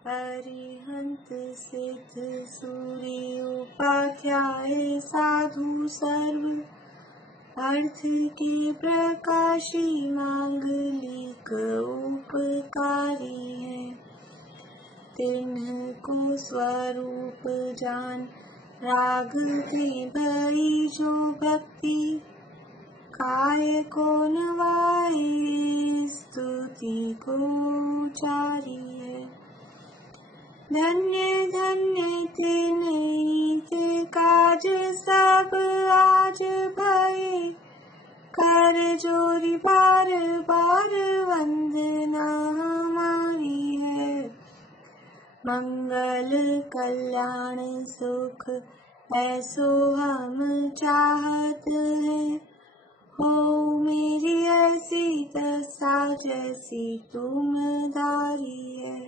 अरिहंत सिद्ध सूर्य उपाध्याय साधु सर्व अर्थ के प्रकाशी मांगलिक उपकारी है। तिन्ह को स्वरूप जान राग के भई जो भक्ति काय को नवाए स्तुति को चारी है। धन्य धन्य ते काज सब आज भये कर जोरी बार बार वंदना हमारी है। मंगल कल्याण सुख ऐसो हम चाहत है। हो मेरी ऐसी दशा जैसी तुम धारी है।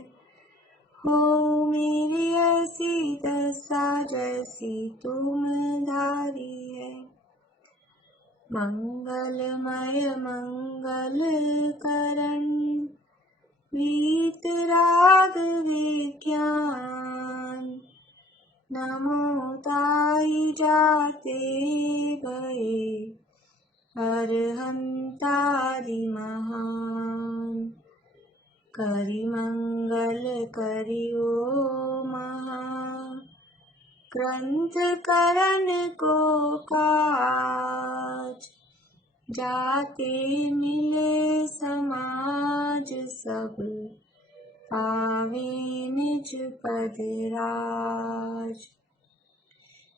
हो मेरी ऐसी दशा जैसी तुम धारी है। मंगलमय मंगल करण वीतराग विज्ञान नमो ताई जाते भये अरहंतादि महान। करि मंगल करियो महा ग्रंथ करण को काज। जाते मिले समाज सब पावे निज पद राज।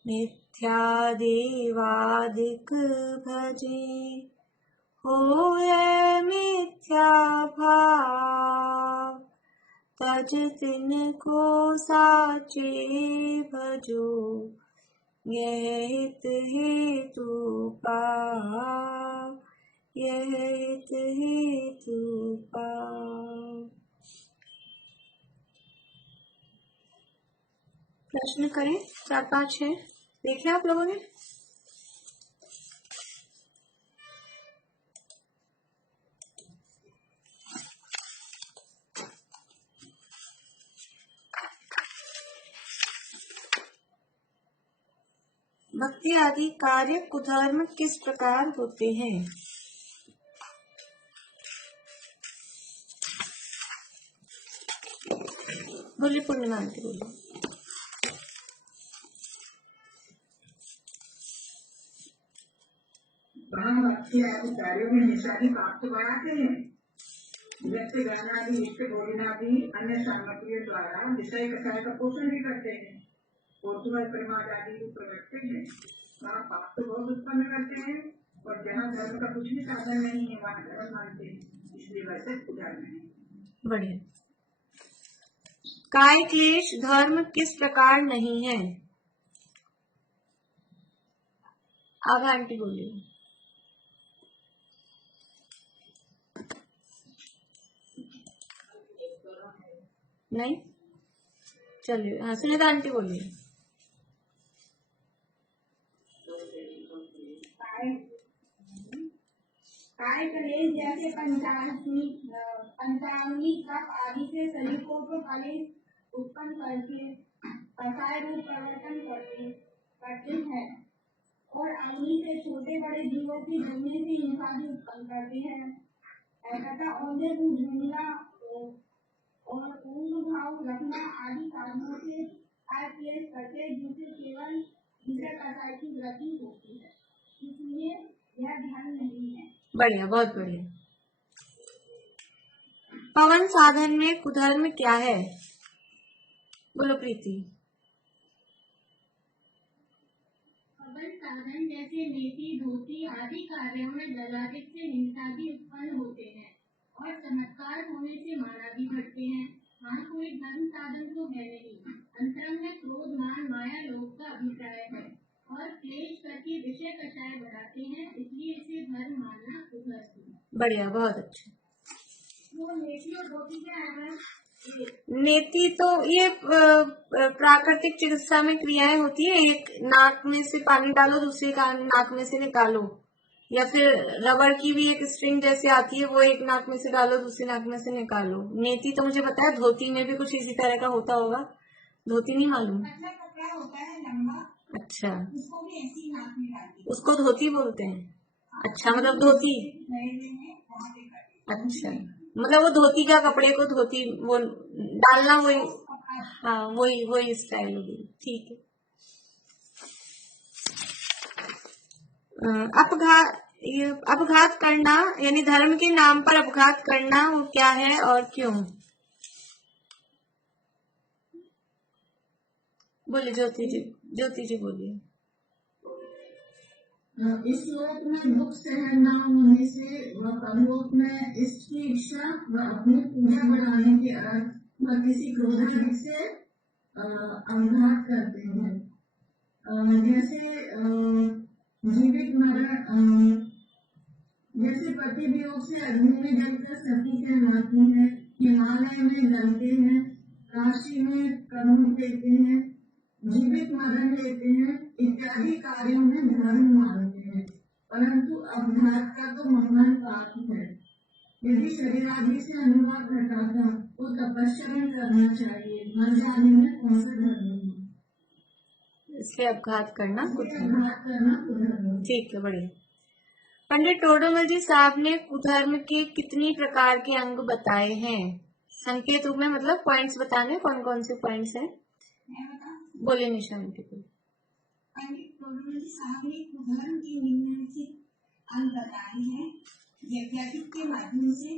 मिथ्या देवादिक भजे होए मिथ्या भाव। तज तिनको साचे भजो यह हित हेतु पाव। यह हित हेतु पाव। प्रश्न करें 4, 5, 6 देखे आप लोगों ने। भक्ति आदि कार्य कुधर्म किस प्रकार होते हैं। बोलिए पूर्णिमा आंटी बोलिए। भक्ति आदि कार्यों में निशानी प्राप्त बढ़ाते हैं। नृत्य गाना आदि इष्ट भोजन आदि अन्य सामग्रियों द्वारा विषय कषाय का पोषण भी करते हैं। कौतूहल प्रमाद आदि रूप रखते हैं। वहाँ पाप तो बहुत उत्पन्न करते हैं और जहाँ धर्म का कुछ भी साधन नहीं है वहाँ धर्म मानते हैं। इसलिए वैसे पूजा नहीं। बढ़िया। काय क्लेश धर्म किस प्रकार नहीं है। आभा आंटी बोलिए। नहीं चलिए। हाँ सुनीता आंटी बोलिए। काय कलेश जैसे पंचांगी कफ आदि से शरीर को तो कलेश उत्पन्न करके कषाय रूप प्रवर्तन करते हैं और अग्नि से छोटे बड़े जीवों की जलने से हिंसा भी उत्पन्न करते हैं। तथा औंधे को झूमना और ऊंग भाव रखना आदि कारणों से काय क्लेश करते जिनसे केवल विषय कषाय की वृद्धि होती है। इसलिए यह ध्यान नहीं है। बढ़िया बहुत बढ़िया। पवन साधन में कुधर्म क्या है। बोलो प्रीति। पवन साधन जैसे नेति धोती आदि कार्यों में जलाधिक से हिंसा भी उत्पन्न होते हैं और चमत्कार होने से माला भी बढ़ते हैं। हाँ कोई धर्म साधन तो है नहीं। अंतरंग में क्रोध मान माया लोभ का अभिप्राय है और क्लेश करके विषय कषाय बढ़ाते हैं। इसलिए इसे धर्म मानना कुधर्म है। बढ़िया बहुत अच्छा। वो नेति और धोती क्या है। नेति तो ये प्राकृतिक चिकित्सा में क्रियाएं होती है। एक नाक में से पानी डालो दूसरी नाक में से निकालो, या फिर रबड़ की भी एक स्ट्रिंग जैसे आती है, वो एक नाक में से डालो, दूसरी नाक में से निकालो। नेति तो मुझे पता है, धोती में भी कुछ इसी तरह का होता होगा, धोती नहीं मालूम। पतला कपड़ा होता है लंबा, अच्छा, उसको भी ऐसी नाक में डालते हैं। उसको धोती बोलते हैं। अच्छा, मतलब धोती। नए में वहाँ पे करते अच्छा, मतलब वो धोती का कपड़े को धोती वो डालना, वही। हैं। हाँ, वही वही स्टाइल होगी। ठीक है। अपघात करना यानी धर्म के नाम पर अपघात करना, वो क्या है और क्यों? बोलिए ज्योति जी, ज्योति जी बोलिए। इस लोक में दुख सहन न होने से व परलोक में इसकी इच्छा व अपनी पूजा बढ़ाने के अर्थ व किसी क्रोधादि से अपघात करते हैं। जैसे जीवित मरण, जैसे पति वियोग से अग्नि में जलकर सती कहलाती है, हिमालय में जलते हैं, काशी में कर्म देते हैं, जीवित मरण लेते हैं, इत्यादि कार्यों में धर्म मानते हैं। परंतु अपघात का तो महान पाप है। यदि शरीर आदि से अनुवाद घटा था तो तपस्या करना चाहिए, मर जाने में कौन सा धर्म है? इसलिए अपघात करना कुधर्म। अपघात करना कुधर्म। ठीक है, बढ़िया। पंडित टोडरमल जी साहब ने कुधर्म के कितनी प्रकार के अंग बताए हैं? संकेत रूप में, मतलब पॉइंट्स बताने, कौन कौन से पॉइंट्स हैं? मैं बताऊं, बोले निशान के लिए। पंडित टोडरमल साहब ने कुधर्म के निम्नलिखित अंग बताए हैं। यज्ञाधिक के माध्यम से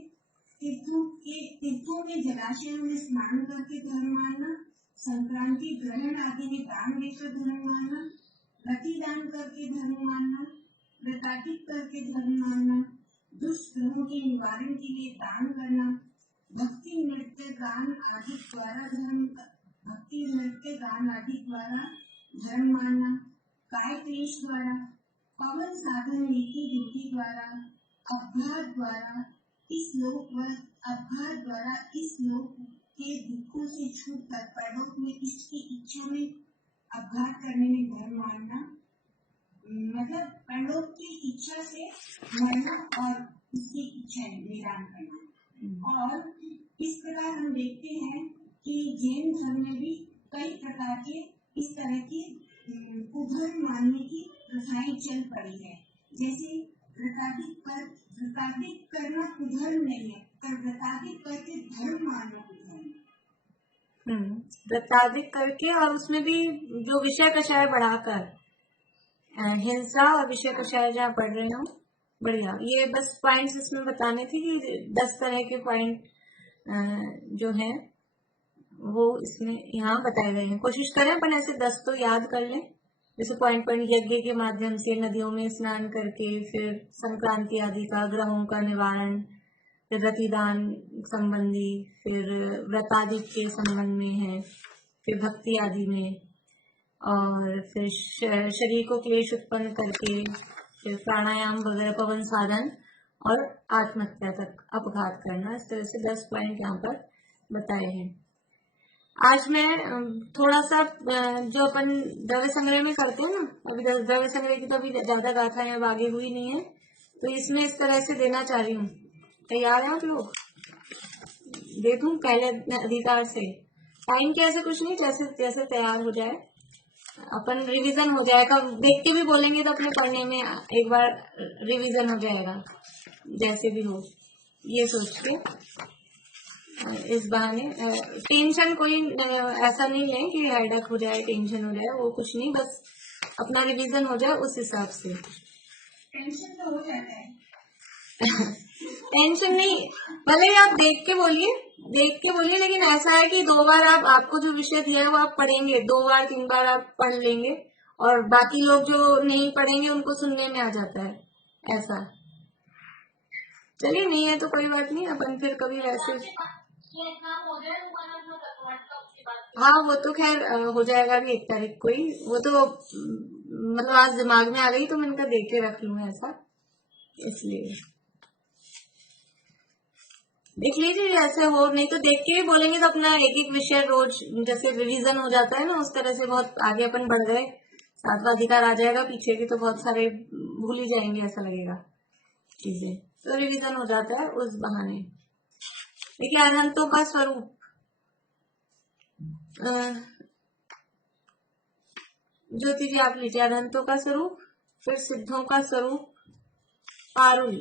तीर्थों में जलाशयों में स्नान करके धर्म मानना, संक्रांति ग्रहण आदि में दान देकर धर्म मानना, रतिदान करके धर्म मानना, व्रताधिक करके धर्म मानना, दुष्ग्रहों के निवारण के लिए दान करना, भक्ति नृत्य गान आदि द्वारा धर्म मानना, काय क्लेश द्वारा, पवन साधन नीति ड्यूटी द्वारा, अपघात द्वारा इस लोक के दुखों से छूट कर परलोक में इसकी इच्छा में अपघात करने में धर्म मानना, मतलब परलोक की इच्छा से मरना और उसकी इच्छा निदान करना। और इस प्रकार हम देखते हैं कि जैन धर्म में भी कई प्रकार के इस तरह के कुधर्म मानने की प्रथाएं चल पड़ी है। जैसे व्रताधिक करना कुधर्म नहीं है, पर व्रताधिक करके धर्म मानना कुधर्म। व्रताधिक करके, और उसमें भी जो विषय कषाय बढ़ाकर, हिंसा और विषय कषाय जहाँ पढ़ रहे हो, बढ़िया। ये बस पॉइंट्स इसमें बताने थे कि 10 तरह के पॉइंट जो है वो इसमें यहाँ बताए गए हैं। कोशिश करें अपन ऐसे 10 तो याद कर लें। जैसे पॉइंट यज्ञ के माध्यम से, नदियों में स्नान करके, फिर संक्रांति आदि का, ग्रहों का निवारण, फिर रतिदान संबंधी, फिर व्रतादि के संबंध में है, फिर भक्ति आदि में, और फिर शरीर को क्लेश उत्पन्न करके, फिर प्राणायाम वगैरह, पवन साधन और आत्महत्या तक अपघात करना। इस तरह से 10 पॉइंट यहाँ पर बताए हैं। आज मैं थोड़ा सा जो अपन द्रव्य संग्रह में करते हैं ना, अभी द्रव्य संग्रह की तो अभी ज्यादा गाथाएं अब आगे हुई नहीं है, तो इसमें इस तरह से देना चाह रही हूँ। तैयार है आप लोग? दे दूं पहले अधिकार से? टाइम के ऐसे कुछ नहीं, जैसे जैसे तैयार हो जाए अपन रिवीजन हो जाएगा। देख के भी बोलेंगे तो अपने पढ़ने में एक बार रिवीजन हो जाएगा, जैसे भी हो, ये सोच के। इस बहाने टेंशन कोई ऐसा नहीं है कि हेडेक हो जाए, टेंशन हो जाए, वो कुछ नहीं, बस अपना रिवीजन हो जाए उस हिसाब से। टेंशन तो हो जाता है। टेंशन नहीं, भले ही आप देख के बोलिए, लेकिन ऐसा है कि 2 बार आपको जो विषय दिया है वो आप पढ़ेंगे, 2 बार 3 बार आप पढ़ लेंगे, और बाकी लोग जो नहीं पढ़ेंगे उनको सुनने में आ जाता है, ऐसा। चलिए, नहीं है तो कोई बात नहीं, अपन फिर कभी ऐसे। हाँ, वो तो खैर हो जाएगा अभी 1 तारीख को ही, वो तो मतलब आज दिमाग में आ गई तो मैंने कहा देख के रख लूँ, ऐसा इसलिए देख लीजिए। ऐसे हो, नहीं तो देख के ही बोलेंगे तो अपना एक विषय रोज जैसे रिवीजन हो जाता है ना, उस तरह से बहुत आगे अपन बढ़ गए। 7वां अधिकार आ जाएगा, पीछे भी तो बहुत सारे भूल ही जाएंगे, ऐसा लगेगा चीजें, तो रिवीजन हो जाता है उस बहाने। देखिए अनंतों का स्वरूप, ज्योति जी आप लीजिए अनंतों का स्वरूप, फिर सिद्धों का स्वरूप पारुल,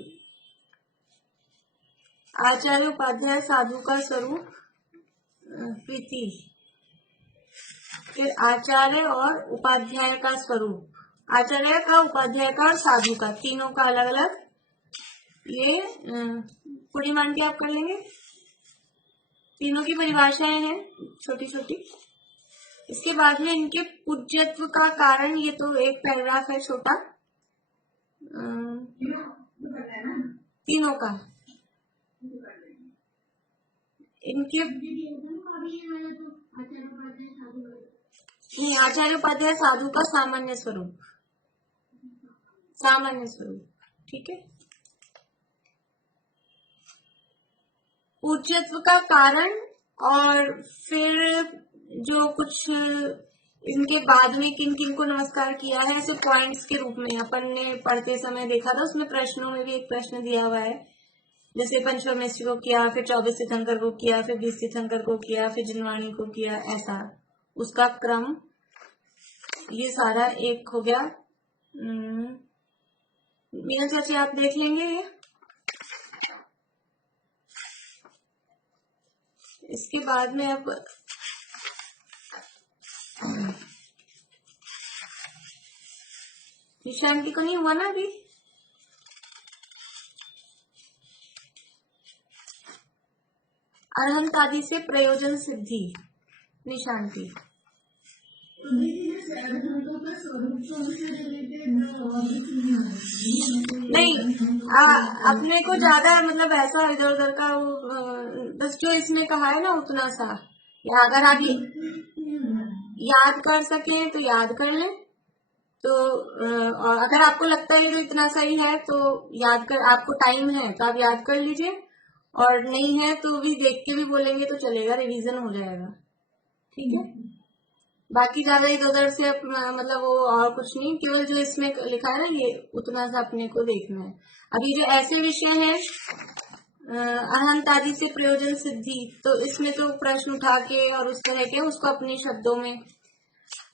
आचार्य उपाध्याय साधु का स्वरूप प्रीति, फिर आचार्य और उपाध्याय का स्वरूप, आचार्य का, उपाध्याय का और साधु का, तीनों का अलग अलग ये पूरी मान के आप कर लेंगे। तीनों की परिभाषाएं हैं छोटी छोटी। इसके बाद में इनके पूज्यत्व का कारण, ये तो एक पैराग्राफ है छोटा, तीनों का, इनके आचार्य उपाध्याय साधु का सामान्य स्वरूप, सामान्य स्वरूप, ठीक है। पूज्यत्व का कारण, और फिर जो कुछ इनके बाद में किन किन को नमस्कार किया है, ऐसे पॉइंट्स के रूप में अपन ने पढ़ते समय देखा था, उसमें प्रश्नों में भी एक प्रश्न दिया हुआ है, जैसे पंचमिश्र को किया, फिर 24 तीर्थंकर को किया, फिर 20 तीर्थंकर को किया, फिर जिनवाणी को किया, ऐसा उसका क्रम, ये सारा एक हो गया। मीना चाची आप देख लेंगे ये। इसके बाद में अब निशांति को नहीं हुआ ना अभी, अरहंत आदि से प्रयोजन सिद्धि, निशांति नहीं, अपने को ज्यादा मतलब ऐसा इधर उधर का बस जो इसमें कहा है ना उतना सा, या अगर आप याद कर सकें तो याद कर लें, तो और अगर आपको लगता है जो इतना सही है तो याद कर, आपको टाइम है तो आप याद कर लीजिए, और नहीं है तो भी देख के भी बोलेंगे तो चलेगा, रिवीजन हो जाएगा, ठीक है। बाकी ज्यादा इधर उधर से मतलब वो और कुछ नहीं, केवल जो इसमें लिखा है ना ये उतना सा अपने को देखना है। अभी जो ऐसे विषय है अरहंत आदि से प्रयोजन सिद्धि, तो इसमें तो प्रश्न उठा के और उस तरह के उसको अपने शब्दों में,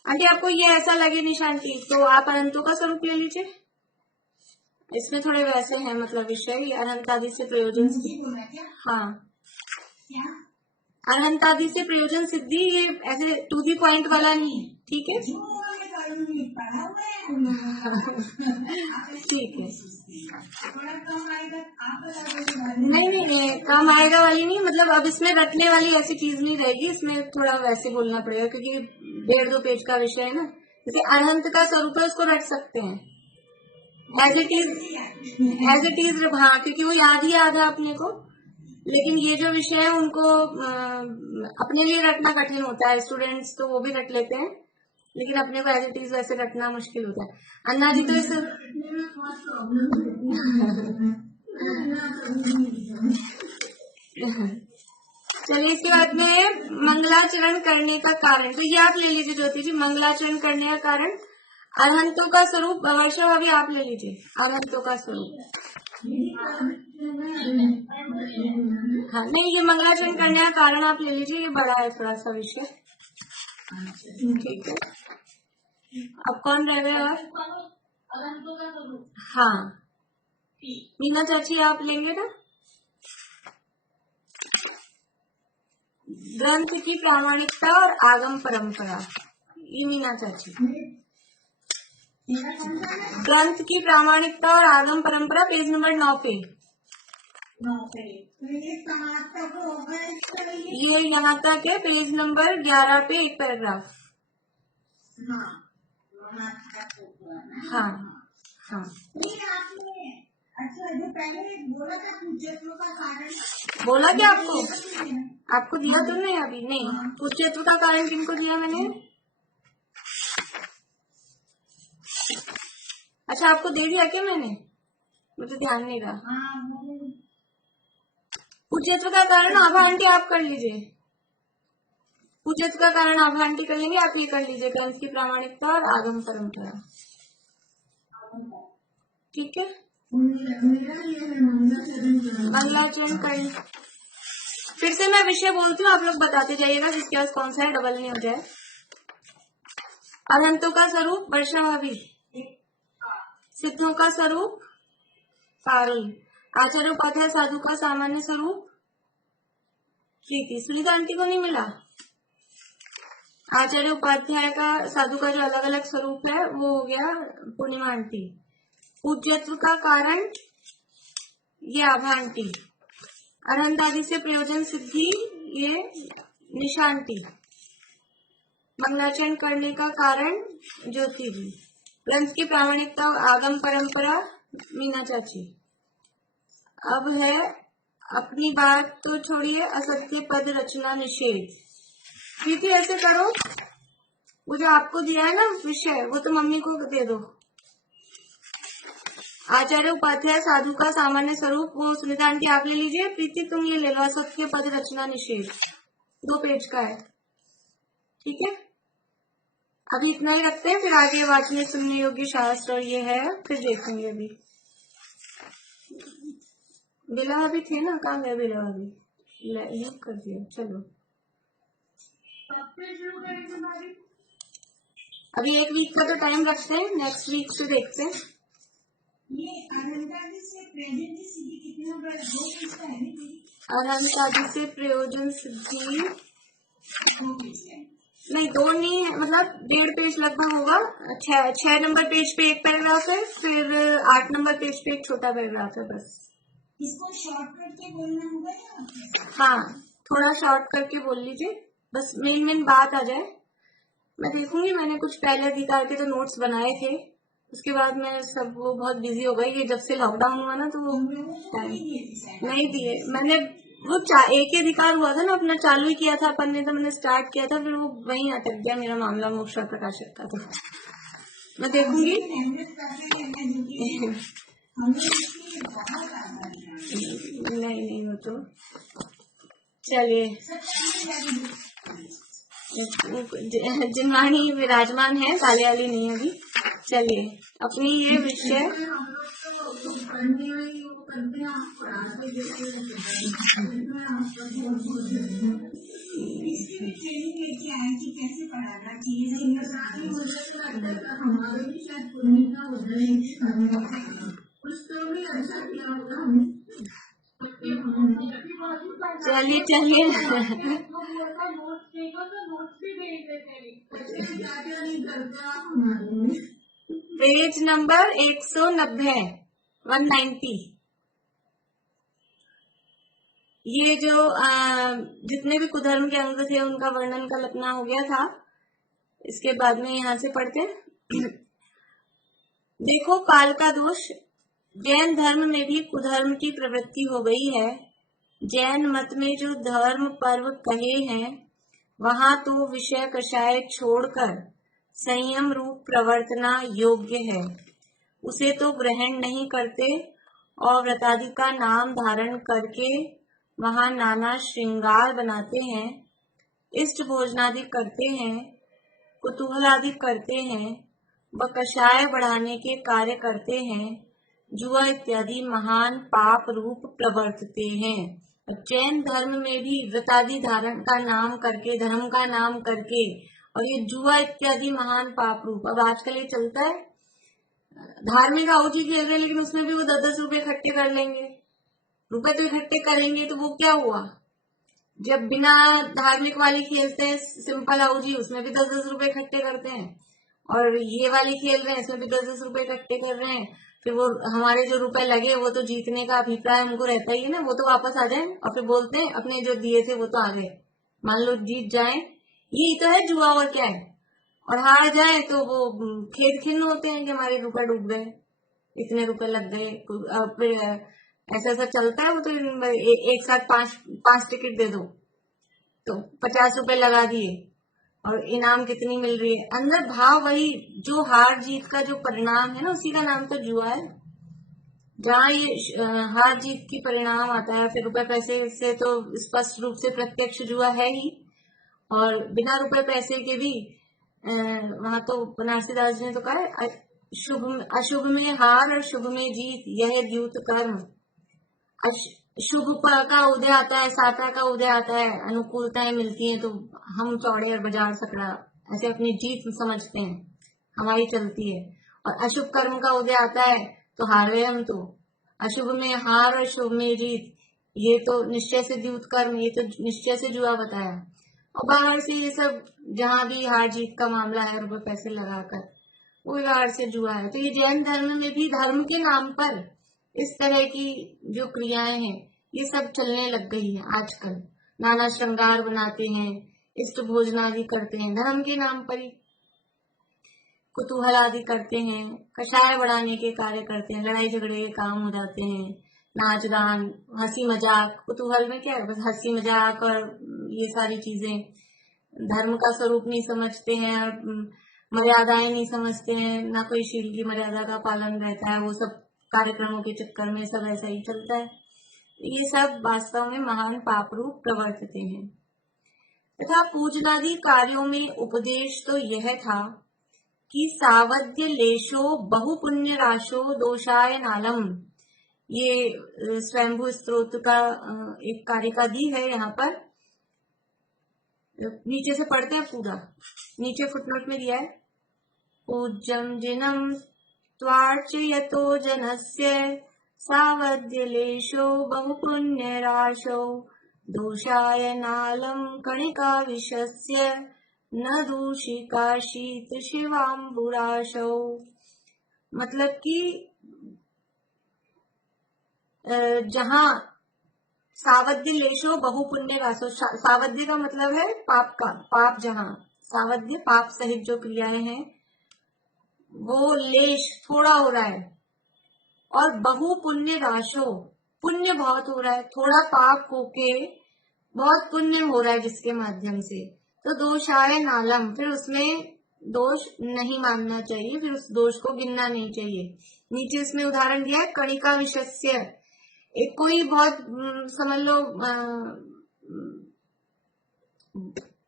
आंटी आपको ये ऐसा लगे निशांति तो आप अनंतों का स्वरूप ले लीजिए, इसमें थोड़े वैसे हैं मतलब विषय, अरहंत आदि से प्रयोजन सिद्धि, हाँ अरहंत आदि से प्रयोजन सिद्धि, ये ऐसे टू दी पॉइंट वाला नहीं है, ठीक है ठीक है, नहीं कम आएगा वाली नहीं, मतलब अब इसमें रटने वाली ऐसी चीज नहीं रहेगी, इसमें थोड़ा वैसे बोलना पड़ेगा क्योंकि 1.5-2 पेज का विषय है ना। जैसे अरहंत का स्वरूप है उसको रट सकते हैं एज इट इज, हाँ क्योंकि वो याद ही याद है अपने को, लेकिन ये जो विषय है उनको अपने लिए रटना कठिन होता है, स्टूडेंट्स तो वो भी रट लेते हैं, लेकिन अपने को एज इट इज वैसे रटना मुश्किल होता है। अन्ना जी तो इस चलिए, इसके बाद में मंगलाचरण करने का कारण, तो ये आप ले लीजिए ज्योति जी, मंगलाचरण करने का कारण अरहंतों का स्वरूप, वर्षा भी आप ले लीजिए अरहंतों का स्वरूप, हाँ नहीं ये मंगलाचरण करने का कारण आप ले लीजिए, ये बड़ा है थोड़ा सा विषय, ठीक है। अब कौन रह गए और, हाँ मीना चाची आप लेंगे ना, ग्रंथ की प्रामाणिकता और आगम परंपरा, ये मीना चाची, ग्रंथ की प्रामाणिकता और आगम परंपरा पेज नंबर 9 पे, ये यहाँ तक है, पेज नंबर 11 पे एक पैराग्राफ, हाँ हाँ अच्छा जो पहले बोला था पूज्यत्व का कारण, बोला क्या आपको दिया तो नहीं अभी, नहीं पूज्यत्व का कारण किनको दिया मैंने, अच्छा आपको दे दिया क्या मैंने, मुझे ध्यान नहीं रहा। पूज्यत्व का कारण आभा आंटी आप कर लीजिए, पूज्यत्व का कारण आभा आंटी कर लेंगे, आप ये कर लीजिए ग्रंथ की प्रामाणिकता और आगम परंपरा, ठीक है, मेरा ये है मंगलाचरण करनी। फिर से मैं विषय बोलती हूँ, आप लोग बताते जाइएगा जिसके पास कौन सा है, डबल नहीं हो जाए। अनंतों का स्वरूप वर्षा भाभी, सिद्धों का स्वरूप पारुल, आचार्य उपाध्याय साधु का सामान्य स्वरूप कीर्ति। सुनीता आंटी को नहीं मिला। आचार्य उपाध्याय का साधु का जो अलग अलग स्वरूप है वो हो गया पूर्णिमा आंटी। पूज्यत्व का कारण ये आभा आंटी। अरहंत आदि से प्रयोजन सिद्धि ये निशा आंटी। मंगलाचरण करने का कारण ज्योति जी। ग्रंथ की प्रामाणिकता और आगम परंपरा मीना चाची। अब है अपनी बात तो छोड़िए, असत्य पद रचना निषेध। प्रीति ऐसे करो, वो जो आपको दिया है ना विषय वो तो मम्मी को दे दो। आचार्य उपाध्याय साधु का सामान्य स्वरूप वो सुनीता आंटी आप ले लीजिए, प्रीति तुम ये ले लो, असत्य पद रचना निषेध, 2 पेज का है। ठीक है, अभी इतना ही रखते हैं, फिर आगे वाचने सुनने योग्य शास्त्र और ये है फिर देखेंगे। अभी बिला भी थे ना, कहाँ गए बिला भी, कर दिया। चलो अभी 1 वीक का तो टाइम रखते हैं, नेक्स्ट वीक से देखते हैं। ये अनंतादि से प्रयोजन की सिद्धि कितना बड़ा 2 पेज का है। अनंतादि से प्रयोजन सिद्धि 2 पेज का है, नहीं 2 नहीं है, मतलब 1.5 पेज लगभग होगा। 6 नंबर पेज पे 1 पैराग्राफ है, फिर 8 नंबर पेज पे एक छोटा पैराग्राफ है बस। इसको शॉर्ट करके बोलना होगा या? हाँ, थोड़ा शॉर्ट करके बोल लीजिए, बस मेन बात आ जाए। मैं देखूंगी, मैंने कुछ पहले अधिकार के तो नोट्स बनाए थे, उसके बाद मैं सब वो बहुत बिजी हो गई। ये जब से लॉकडाउन हुआ ना तो वो टाइम नहीं दिए मैंने। वो एक ही अधिकार हुआ था ना अपना, चालू ही किया था अपन ने, तो मैंने स्टार्ट किया था, फिर वो वहीं अटक गया मेरा मामला मोक्ष और प्रकाशक का। तो मैं देखूंगी। नहीं वो तो चलिए, जिनवाणी विराजमान है, काले वाली नहीं है अभी। चलिए अपनी ये विषय कैसे पढ़ाना चलिए पेज नंबर 190 190। ये जो जितने भी कुधर्म के अंग थे उनका वर्णन कल अपना हो गया था, इसके बाद में यहाँ से पढ़ते देखो काल का दोष। जैन धर्म में भी कुधर्म की प्रवृत्ति हो गई है। जैन मत में जो धर्म पर्व कहे हैं वहां तो विषय कषाय छोड़कर संयम रूप प्रवर्तना योग्य है, उसे तो ग्रहण नहीं करते और व्रतादि का नाम धारण करके वहां नाना श्रृंगार बनाते हैं, इष्ट भोजनादि करते हैं, कुतूहल आदि करते हैं, व कषाय बढ़ाने के कार्य करते हैं, जुआ इत्यादि महान पाप रूप प्रवर्तते हैं। जैन धर्म में भी व्रतादि धारण का नाम करके, धर्म का नाम करके, और ये जुआ इत्यादि महान पाप रूप। अब आजकल ये चलता है, धार्मिक आहुति खेल रहे हैं लेकिन उसमें भी वो 10-10 रुपए इकट्ठे कर लेंगे। रुपए तो इकट्ठे करेंगे तो वो क्या हुआ, जब बिना धार्मिक वाली खेलते हैं सिंपल आहुति, उसमें भी 10-10 रुपए इकट्ठे करते हैं, और ये वाली खेल रहे हैं इसमें भी 10-10 रुपए इकट्ठे कर रहे हैं। फिर वो हमारे जो रुपए लगे वो तो जीतने का अभिप्राय उनको रहता ही है ना, वो तो वापस आ जाए, और फिर बोलते हैं अपने जो दिए थे वो तो आ गए। मान लो जीत जाए, यही तो है जुआ, और क्या है। और हार जाए तो वो खेद खिन्न होते हैं कि हमारे रुपए डूब गए, इतने रुपए लग गए। फिर ऐसा चलता है, वो तो एक साथ 5 टिकट दे दो तो 50 रुपए लगा दिए और इनाम कितनी मिल रही है। अंदर भाव वही, जो हार जीत का जो परिणाम है ना, उसी का नाम तो जुआ है। जहाँ ये हार जीत की परिणाम आता है, फिर रुपए पैसे से तो स्पष्ट रूप से प्रत्यक्ष जुआ है ही, और बिना रुपए पैसे के भी वहां तो बनारसी दास जी ने तो कहा है शुभ अशुभ में हार और शुभ में जीत, यह द्यूत कर्म। शुभ का उदय आता है, साता का उदय आता है, अनुकूलताएं मिलती हैं तो हम चौड़े और बाजार सकड़ा ऐसे अपनी जीत समझते हैं, हमारी चलती है। और अशुभ कर्म का उदय आता है तो हार गए हम तो। अशुभ में हार और शुभ में जीत, ये तो निश्चय से द्यूत कर्म, ये तो निश्चय से जुआ बताया। और बाहर से ये सब जहां भी हार जीत का मामला है, रुपए पैसे लगाकर, वो बाहर से जुआ है। तो ये जैन धर्म में भी धर्म के नाम पर इस तरह की जो क्रियाएं हैं ये सब चलने लग गई है आजकल। नाना श्रृंगार बनाते हैं, इष्ट भोजन आदि करते हैं, धर्म के नाम पर ही कुतूहल आदि करते हैं, कषाय बढ़ाने के कार्य करते हैं, लड़ाई झगड़े के काम हो जाते हैं, नाच गान, हंसी मजाक। कुतूहल में क्या है, बस हंसी मजाक और ये सारी चीजें। धर्म का स्वरूप नहीं समझते हैं और मर्यादाएं नहीं समझते हैं, ना कोई शील की मर्यादा का पालन रहता है। वो सब कार्यक्रमों के चक्कर में सब ऐसा ही चलता है। ये सब वास्तव में महान पाप रूप प्रवर्तते हैं। तथा पूजनादि कार्यों में उपदेश तो यह था कि सावध्य लेशो बहु पुण्य राशो दोषाय नालम। ये स्वयंभू स्त्रोत का एक कारिका दी है, यहाँ पर नीचे से पढ़ते हैं पूरा। नीचे फुटनोट में दिया है, पूज्यम जिनम त्वार्चयतो जनस्य सावध्य लेशो बहु पुण्य राशो दोषाय नालम कणिका विषस्य न दूषिका शीत शिवाम्बुराशो। मतलब कि जहां सावध्य लेशो बहु पुण्य राशो, सावध्य का मतलब है पाप का, पाप जहां सावध्य पाप सहित जो क्रियाएं हैं वो लेश थोड़ा हो रहा है, और बहु पुण्य राशो पुण्य बहुत हो रहा है, थोड़ा पाप होके बहुत पुण्य हो रहा है जिसके माध्यम से, तो दोषाय नालम, फिर उसमें दोष नहीं मानना चाहिए, फिर उस दोष को गिनना नहीं चाहिए। नीचे उसमें उदाहरण दिया है कणिका विषस्य। एक कोई बहुत समझ लो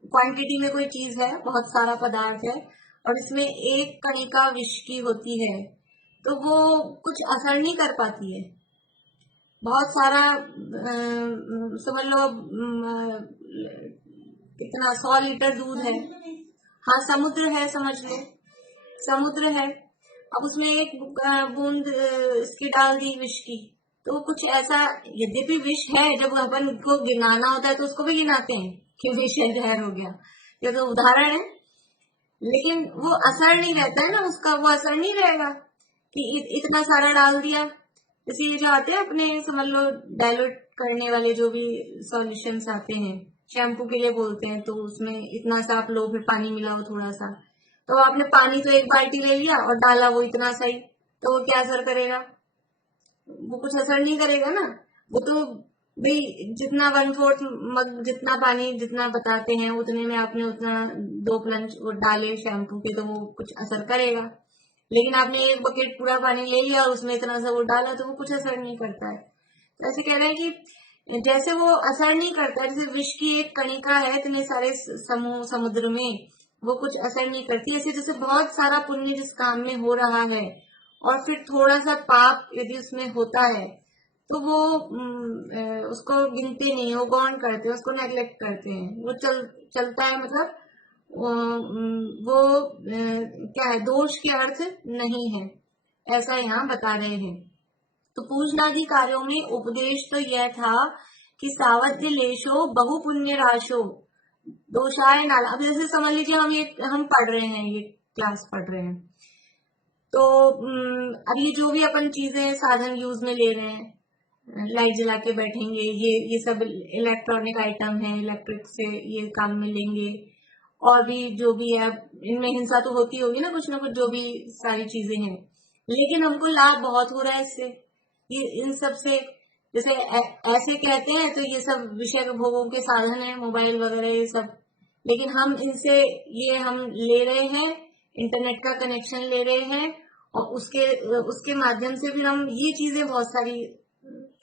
क्वांटिटी में कोई चीज है, बहुत सारा पदार्थ है और इसमें एक कणिका विष की होती है तो वो कुछ असर नहीं कर पाती है। बहुत सारा समझ लो कितना 100 लीटर दूध है, हाँ समुद्र है, समझ लो समुद्र है, अब उसमें एक बूंद इसकी डाल दी विष की, तो कुछ ऐसा, यद्यपि विष है, जब अपन को गिनाना होता है तो उसको भी गिनाते हैं कि विष है, जहर हो गया, ये तो उदाहरण है, लेकिन वो असर नहीं रहता है ना उसका, वो असर नहीं रहेगा कि इतना सारा डाल दिया। जैसे ये जो आते हैं अपने समझ लो डाइल्यूट करने वाले जो भी सॉल्यूशंस आते हैं, शैम्पू के लिए बोलते हैं, तो उसमें इतना सा आप लो, फिर पानी मिलाओ थोड़ा सा, तो आपने पानी तो एक बाल्टी ले लिया और डाला वो इतना सही, तो वो क्या असर करेगा, वो कुछ असर नहीं करेगा ना। वो तो भाई जितना 1/4 मग जितना पानी जितना बताते हैं उतने में आपने उतना 2 प्लंज वो डाले शैम्पू के, तो वो कुछ असर करेगा। लेकिन आपने एक बकेट पूरा पानी ले लिया और उसमें इतना सा वो डाला तो वो कुछ असर नहीं करता है। तो ऐसे कह रहे हैं कि जैसे वो असर नहीं करता, जैसे विष की एक कणिका है इतने सारे समूह समुद्र में, वो कुछ असर नहीं करती, ऐसे जैसे बहुत सारा पुण्य जिस काम में हो रहा है और फिर थोड़ा सा पाप यदि उसमें होता है तो वो उसको गिनते नहीं, वो गौण करते हैं, उसको नेग्लेक्ट करते हैं, वो चलता है, मतलब वो क्या है, दोष के अर्थ नहीं है, ऐसा यहाँ बता रहे हैं। तो पूजनादि कार्यों में उपदेश तो यह था कि सावध्य लेशो बहु पुण्य राशो दोषाय नाल। अब जैसे समझ लीजिए हम पढ़ रहे हैं, ये क्लास पढ़ रहे हैं, तो अब ये जो भी अपन चीजें साधन यूज में ले रहे हैं, लाइट जला के बैठेंगे, ये सब इलेक्ट्रॉनिक आइटम है, इलेक्ट्रिक से ये काम में लेंगे, और भी जो भी है, इनमें हिंसा तो होती होगी ना कुछ जो भी सारी चीजें हैं, लेकिन हमको लाभ बहुत हो रहा है इससे, ये इन सब से। जैसे ऐसे कहते हैं तो ये सब विषय भोगों के साधन है, मोबाइल वगैरह ये सब, लेकिन हम इनसे ये हम ले रहे हैं, इंटरनेट का कनेक्शन ले रहे हैं, और उसके माध्यम से फिर हम ये चीजें बहुत सारी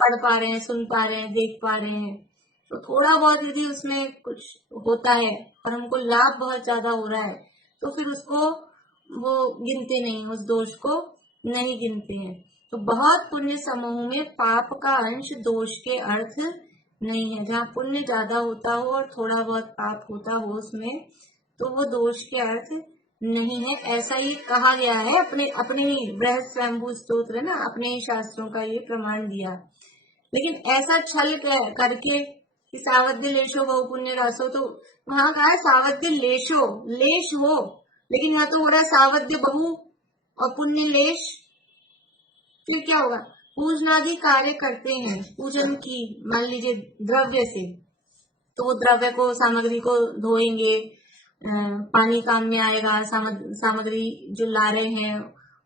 पढ़ पा रहे हैं, सुन पा रहे हैं, देख पा रहे हैं। तो थोड़ा बहुत यदि उसमें कुछ होता है और हमको लाभ बहुत ज्यादा हो रहा है तो फिर उसको वो गिनते नहीं, उस दोष को नहीं गिनते हैं। तो बहुत पुण्य समूह में पाप का अंश दोष के अर्थ नहीं है। जहाँ पुण्य ज्यादा होता हो और थोड़ा बहुत पाप होता हो उसमें, तो वो दोष के अर्थ नहीं है, ऐसा ही कहा गया है। अपने ही बृहद स्वयंभू स्तोत्र है ना, अपने ही शास्त्रों का ये प्रमाण दिया। लेकिन ऐसा छल करके कि सावध्य लेशो बहु पुण्य रासो, तो वहां कहा है सावध्य लेशो, लेश हो, लेकिन यहाँ तो हो रहा है सावध्य बहु और पुण्य लेश। फिर क्या होगा? पूजनादि कार्य करते हैं, पूजन की मान लीजिए द्रव्य से, तो वो द्रव्य को, सामग्री को धोएंगे, पानी काम में आएगा, सामग्री जो ला रहे हैं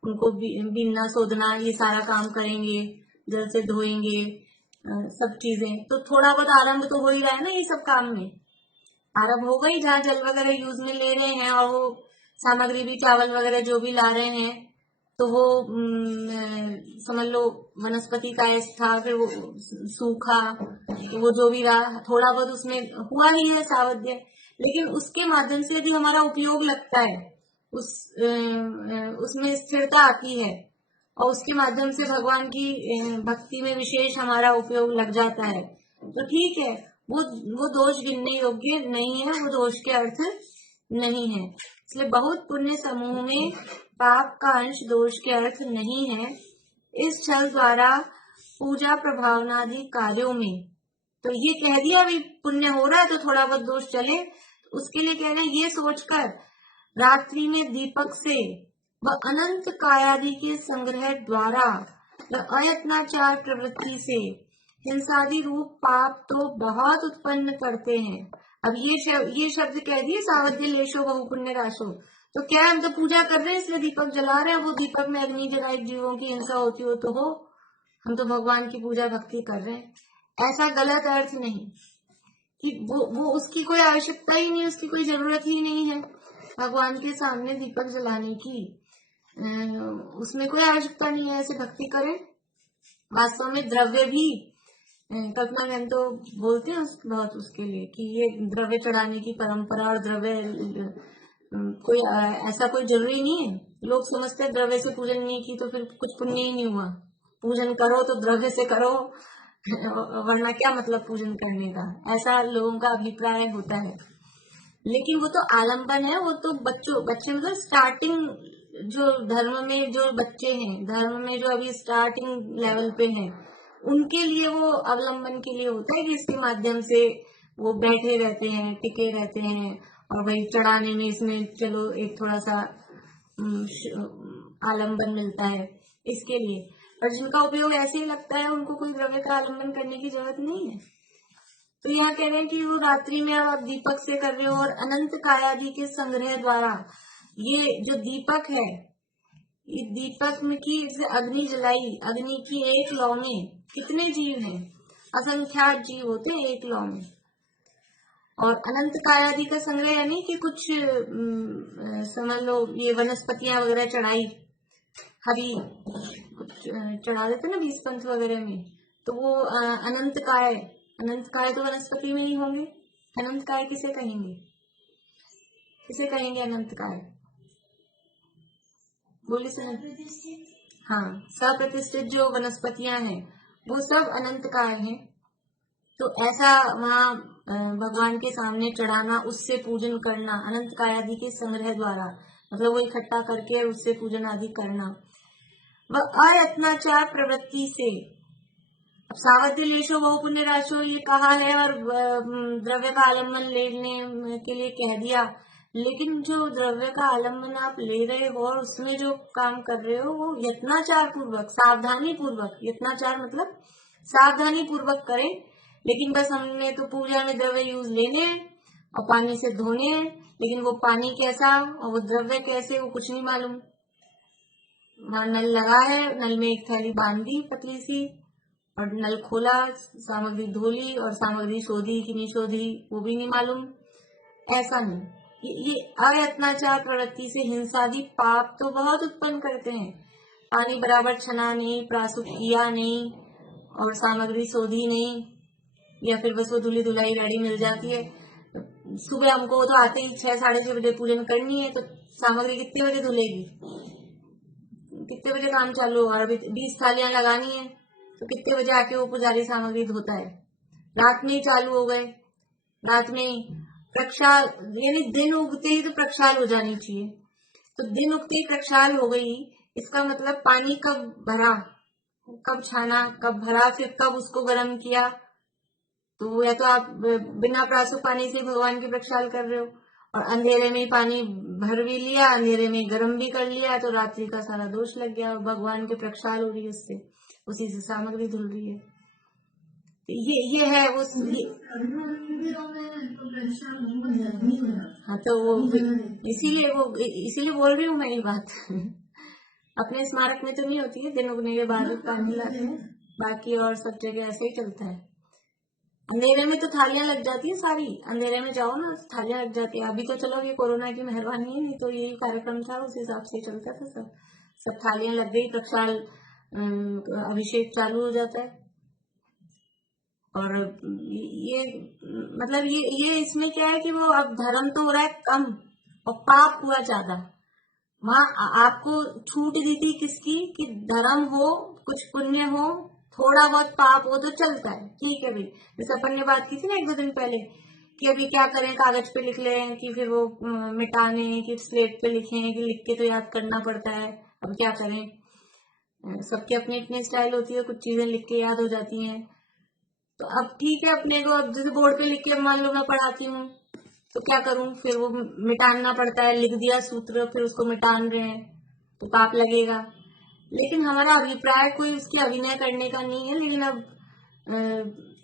उनको बीनना सोधना ये सारा काम करेंगे, जल से धोएंगे, सब चीजें। तो थोड़ा बहुत आरंभ तो हो ही रहा है ना ये सब काम में, आरंभ हो गई। जहाँ जल वगैरह यूज में ले रहे हैं और वो सामग्री भी चावल वगैरह जो भी ला रहे हैं, तो वो समझ लो वनस्पति का था, फिर वो सूखा, वो जो भी रहा थोड़ा बहुत उसमें हुआ ही है सावध्य, लेकिन उसके माध्यम से भी हमारा उपयोग लगता है, उसमें स्थिरता आती है और उसके माध्यम से भगवान की भक्ति में विशेष हमारा उपयोग लग जाता है। तो ठीक है, वो दोष गिनने योग्य नहीं है, वो दोष के अर्थ नहीं है। इसलिए बहुत पुण्य समूह में पाप का अंश दोष के अर्थ नहीं है। इस छल द्वारा पूजा प्रभावनादि कार्यों में, तो ये कह दिया भी पुण्य हो रहा है तो थोड़ा बहुत दोष चले, उसके लिए कह रहे हैं ये सोचकर रात्रि में दीपक से व अनंत कायादि के संग्रह द्वारा व अयत्नाचार प्रवृत्ति से हिंसादि रूप पाप तो बहुत उत्पन्न करते हैं। अब ये शब्द कह दिए सावध्य लेशो बहु पुण्य राशो, तो क्या हम तो पूजा कर रहे हैं इसलिए दीपक जला रहे हैं, वो दीपक में अग्नि जलाई जीवों की हिंसा होती हो तो हो, हम तो भगवान की पूजा भक्ति कर रहे हैं, ऐसा गलत अर्थ नहीं कि वो उसकी कोई आवश्यकता ही नहीं, उसकी कोई जरूरत ही नहीं है भगवान के सामने दीपक जलाने की, उसमें कोई आवश्यकता नहीं है, ऐसे भक्ति करें। वास्तव में द्रव्य भी कल्पना बहन तो बोलते हैं बहुत उसके लिए कि ये द्रव्य चढ़ाने की परंपरा और द्रव्य कोई ऐसा कोई जरूरी नहीं है। लोग समझते हैं द्रव्य से पूजन नहीं की तो फिर कुछ पुण्य ही नहीं हुआ, पूजन करो तो द्रव्य से करो वरना क्या मतलब पूजन करने का, ऐसा लोगों का अभिप्राय होता है। लेकिन वो तो आलंबन है, वो तो बच्चे मतलब स्टार्टिंग जो धर्म में जो बच्चे हैं, धर्म में जो अभी स्टार्टिंग लेवल पे हैं, उनके लिए वो अवलंबन के लिए होता है कि इसके माध्यम से वो बैठे रहते हैं, टिके रहते हैं और भाई चढ़ाने में इसमें चलो एक थोड़ा सा आलंबन मिलता है इसके लिए। और जिनका उपयोग ऐसे ही लगता है उनको कोई द्रव्य का आलंबन करने की जरूरत नहीं है। तो यहाँ कह रहे हैं कि वो रात्रि में आप दीपक से कर रहे हो और अनंत कायादि के संग्रह द्वारा, ये जो दीपक है, इस दीपक में की अग्नि जलाई, अग्नि की एक लौ में कितने जीव हैं, असंख्यात जीव होते हैं एक लौ में। और अनंत कायादि का संग्रह यानी कि कुछ समझ लो ये वनस्पतियां वगैरह चढ़ाई, हरी कुछ चढ़ा देते ना बीस पंथ वगैरह में, तो वो अनंत काय तो वनस्पति में नहीं होंगे। अनंत काय किसे कहेंगे, किसे कहेंगे अनंत काय? बोलिए सर। हाँ, सप्रतिष्ठित जो वनस्पतियां हैं वो सब अनंत काय हैं। तो ऐसा वहाँ भगवान के सामने चढ़ाना, उससे पूजन करना, अनंत काय आदि के संग्रह द्वारा, मतलब वो इकट्ठा करके उससे पूजन आदि करना, वह अयत्नाचार प्रवृत्ति से। अब सावध्य लेशो बहु पुण्य राशो ये कहा है और द्रव्य का आलम्बन लेने के लिए कह दिया, लेकिन जो द्रव्य का आलम्बन आप ले रहे हो और उसमें जो काम कर रहे हो वो यत्नाचार पूर्वक, सावधानी पूर्वक, यत्नाचार मतलब सावधानी पूर्वक करें। लेकिन बस हमने तो पूजा में द्रव्य यूज लेने हैं और पानी से धोने हैं, लेकिन वो पानी कैसा और वो द्रव्य कैसे वो कुछ नहीं मालूम। नल लगा है, नल में एक थैली बांधी पतली सी और नल खोला, सामग्री धोली और सामग्री शोधी कि नहीं शोधी वो भी नहीं मालूम, ऐसा नहीं। ये अयत्नाचार प्रवृत्ति से हिंसादि पाप तो बहुत उत्पन्न करते हैं। पानी बराबर छना नहीं, प्रासुप किया नहीं और सामग्री शोधी नहीं, या फिर बस वो धुली धुलाई रेडी मिल जाती है, सुबह हमको तो आते ही 6 साढ़े 6 बजे पूजन करनी है, तो सामग्री कितने बजे धुलेगी, कितने बजे काम चालू होगा। अभी 20 थालियां लगानी है तो कितने बजे आके वो पुजारी सामग्री धोता है। रात में ही चालू हो गए, रात में ही प्रक्षाल, यानी दिन उगते ही तो प्रक्षाल हो जानी चाहिए। तो दिन उगते ही प्रक्षाल हो गई, इसका मतलब पानी कब भरा, कब छाना, कब भरा, फिर कब उसको गर्म किया। तो या तो आप बिना प्रासुक पानी से भगवान की प्रक्षाल कर रहे हो, और अंधेरे में पानी भर भी लिया, अंधेरे में गर्म भी कर लिया, तो रात्रि का सारा दोष लग गया। भगवान की प्रक्षाल हो रही है उससे, उसी से सामग्री धुल रही है। ये है उस हाँ, तो वो इसीलिए बोल रही हूँ मैं ये बात। अपने स्मारक में तो नहीं होती है, दिन उगने के बाद पानी लाते हैं, बाकी और सब जगह ऐसे ही चलता है। अंधेरे में तो थालियां लग जाती है सारी, अंधेरे में जाओ ना थालियां लग जाती है। अभी तो चलो ये कोरोना की मेहरबानी है, नहीं तो यही कार्यक्रम था, उस हिसाब से चलता था सब थालियां लग गई, प्रक्षाल अभिषेक चालू हो जाता है। और ये मतलब ये इसमें क्या है कि वो अब धर्म तो हो रहा है कम और पाप हुआ ज्यादा। वहां आपको छूट दी थी किसकी, कि धर्म हो, कुछ पुण्य हो, थोड़ा बहुत पाप हो तो चलता है, ठीक है भाई। जैसे अपन ने बात की थी ना 1-2 दिन पहले कि अभी क्या करें, कागज पे लिख लें कि फिर वो मिटाने, कि स्लेट पे लिखें, कि लिख के तो याद करना पड़ता है, अब क्या करें। सबकी अपनी अपनी स्टाइल होती है, कुछ चीजें लिख के याद हो जाती हैं। तो अब ठीक है, अपने को अब जैसे बोर्ड पे लिख के मान लो मैं पढ़ाती हूँ, तो क्या करूं, फिर वो मिटाना पड़ता है, लिख दिया सूत्र, फिर उसको मिटान रहे हैं तो पाप लगेगा। लेकिन हमारा अभिप्राय कोई उसके अभिनय करने का नहीं है, लेकिन अब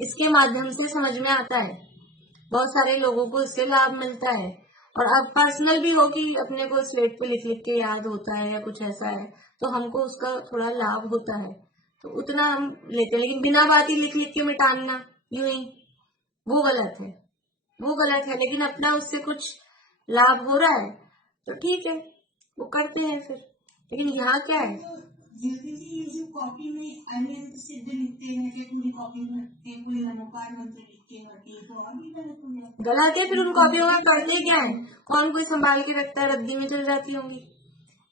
इसके माध्यम से समझ में आता है, बहुत सारे लोगों को इससे लाभ मिलता है। और अब पर्सनल भी हो कि अपने को स्लेट पे लिख लिख के याद होता है या कुछ ऐसा है, तो हमको उसका थोड़ा लाभ होता है, तो उतना हम लेते हैं। लेकिन बिना बात ही लिख लिख के मिटाना यूं ही, वो गलत है, वो गलत है। लेकिन अपना उससे कुछ लाभ हो रहा है तो ठीक है, वो करते हैं फिर। लेकिन यहाँ क्या है, ये जो कॉपी में अनियंत सिद्ध लिखते हैं कि पूरी कॉपी भरते हैं, पूरी नमोकार मंत्र लिख के भरते हैं, तो और भी गलत हो गया। गलत है। फिर उन कॉपियों में करते क्या है, कौन कोई संभाल के रखता है, रद्दी में चल जाती होंगी।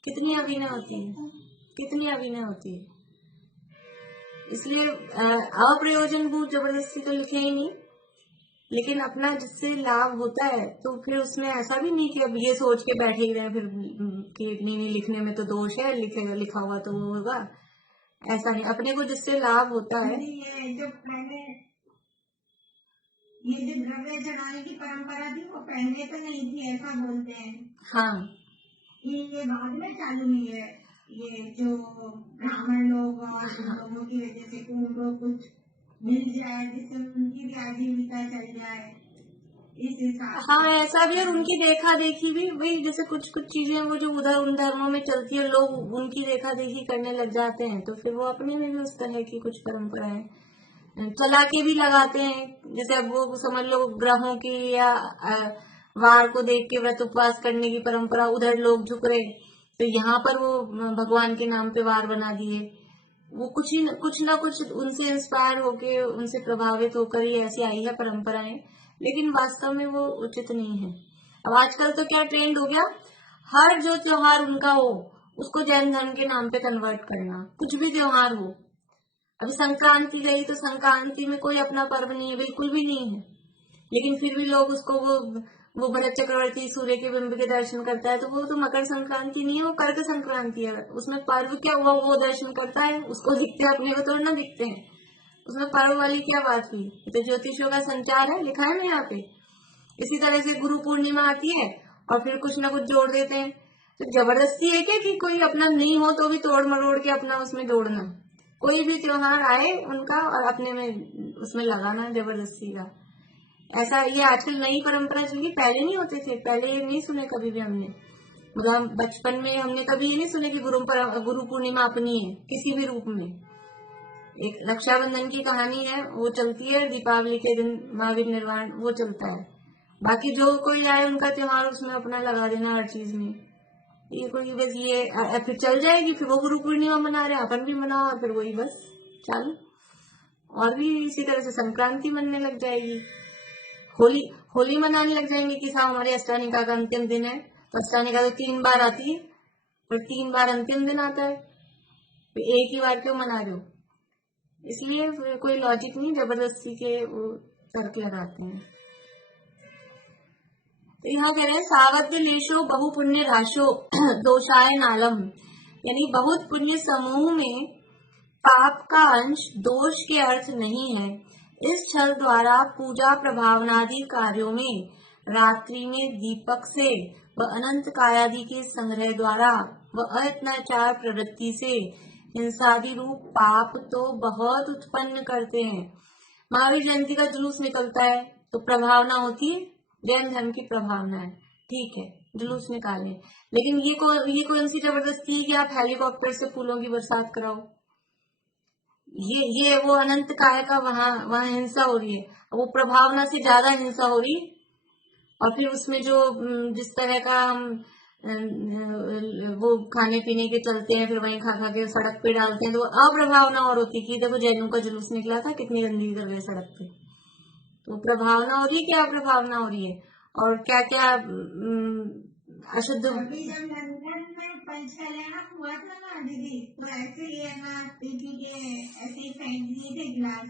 कितनी अभिनय होती है, कितनी अभिनय होती है। इसलिए अप्रयोजनभूत जबरदस्ती तो लिखे ही नहीं, लेकिन अपना जिससे लाभ होता है तो फिर उसमें ऐसा भी नहीं कि अब ये सोच के बैठे ही रहे फिर कि नहीं लिखने में तो दोष है, लिखा हुआ तो वो होगा, ऐसा नहीं। अपने को जिससे लाभ होता है, ये जो पहले ये जो द्रव्य चढ़ाने की परंपरा थी वो पहले तो नहीं थी, ऐसा बोलते हैं। हाँ, ये बाद में चालू हुई है। ये जो ब्राह्मण लोग और लोगों की वजह से उनको कुछ मिल जाए जिससे उनकी भी आजीविका चल जाए, इस हिसाब से। हाँ ऐसा भी, और उनकी देखा देखी भी वही, जैसे कुछ कुछ चीजें वो जो उधर उन धर्मों में चलती है, लोग उनकी देखा देखी करने लग जाते हैं, तो फिर वो अपने में भी उस तरह की कुछ परंपराएं चला के भी लगाते हैं। जैसे अब वो समझ लो ग्रहों की या वार को देख के व्रत उपवास करने की परंपरा, उधर लोग झुक रहे, तो यहाँ पर वो भगवान के नाम पे वार बना दिए। वो कुछ ना कुछ उनसे इंस्पायर होके, उनसे प्रभावित होकर ही ऐसी आई है परंपराएं, लेकिन वास्तव में वो उचित नहीं है। अब आजकल तो क्या ट्रेंड हो गया, हर जो त्योहार उनका हो उसको जैन धर्म के नाम पे कन्वर्ट करना, कुछ भी त्योहार हो। अभी संक्रांति गई तो संक्रांति में कोई अपना पर्व नहीं है, बिल्कुल भी नहीं है, लेकिन फिर भी लोग उसको वो भरत चक्रवर्ती सूर्य के बिंब के दर्शन करता है, तो वो तो मकर संक्रांति नहीं है, वो कर्क संक्रांति है। उसमें पर्व क्या हुआ, वो दर्शन करता है, उसको दिखते हैं, अपने को तो ना दिखते हैं, उसमें पर्व वाली क्या बात हुई। तो ज्योतिषियों का संचार है, लिखा है ना यहाँ पे। इसी तरह से गुरु पूर्णिमा आती है और फिर कुछ ना कुछ जोड़ देते हैं। तो जबरदस्ती है क्या कि कोई अपना नहीं हो तो भी तोड़ मरोड़ के अपना उसमें जोड़ना, कोई भी त्योहार आए उनका और अपने में उसमें लगाना जबरदस्ती का। ऐसा ये आजकल नई परंपरा चली, पहले नहीं होते थे, पहले ये नहीं सुने कभी भी हमने। मतलब बचपन में हमने कभी ये नहीं सुने कि गुरु पूर्णिमा अपनी है किसी भी रूप में। एक रक्षाबंधन की कहानी है वो चलती है, दीपावली के दिन महावीर निर्वाण वो चलता है, बाकी जो कोई आए उनका त्योहार उसमें अपना लगा देना हर चीज में। ये कोई बस ये फिर चल जाएगी, फिर वो गुरु पूर्णिमा मना रहे, अपन भी मनाओ, और फिर वही बस चालू। और भी इसी तरह से संक्रांति मनने लग जाएगी, होली मनाने लग जाएंगे कि साहब हमारी अष्टानिका का अंतिम दिन है, तो अष्टानिका तो 3 बार आती है, और 3 बार अंतिम दिन आता है, तो एक ही बार क्यों मना रहे हो? इसलिए कोई लॉजिक नहीं, जबरदस्ती के वो तर्क लगाते हैं। तो यहाँ कह रहे हैं सावध लेशो बहु पुण्य राशो दोषाय नालम, यानी बहुत पुण्य समूह में पाप का अंश दोष के अर्थ नहीं है। इस छल द्वारा पूजा प्रभावनादि कार्यों में रात्रि में दीपक से व अनंत कायादि के संग्रह द्वारा व अयत्नाचार प्रवृत्ति से हिंसादि रूप पाप तो बहुत उत्पन्न करते हैं। महावीर जयंती का जुलूस निकलता है तो प्रभावना होती है, जैन धर्म की प्रभावना है, ठीक है, जुलूस निकालें, लेकिन ये कौन सी जबरदस्ती है कि आप हेलीकॉप्टर से फूलों की बरसात कराओ? ये वो अनंत काय का वहां हिंसा हो रही है, वो प्रभावना से ज्यादा हिंसा हो रही है। और फिर उसमें जो जिस तरह का हम वो खाने पीने के चलते हैं, फिर वहीं खा के सड़क पे डालते हैं, तो अप्रभावना और होती कि देखो जैनों का जुलूस निकला था, कितनी गंदगी कर रहे सड़क पे। तो प्रभावना हो रही है, क्या प्रभावना हो रही है, और क्या क्या अशुद्ध। अभी जब लंदन में पंच कल्याण हुआ था ना दीदी, तो ऐसे ही है ना, पीपी के ऐसे ही फेंक दिए थे गिलास,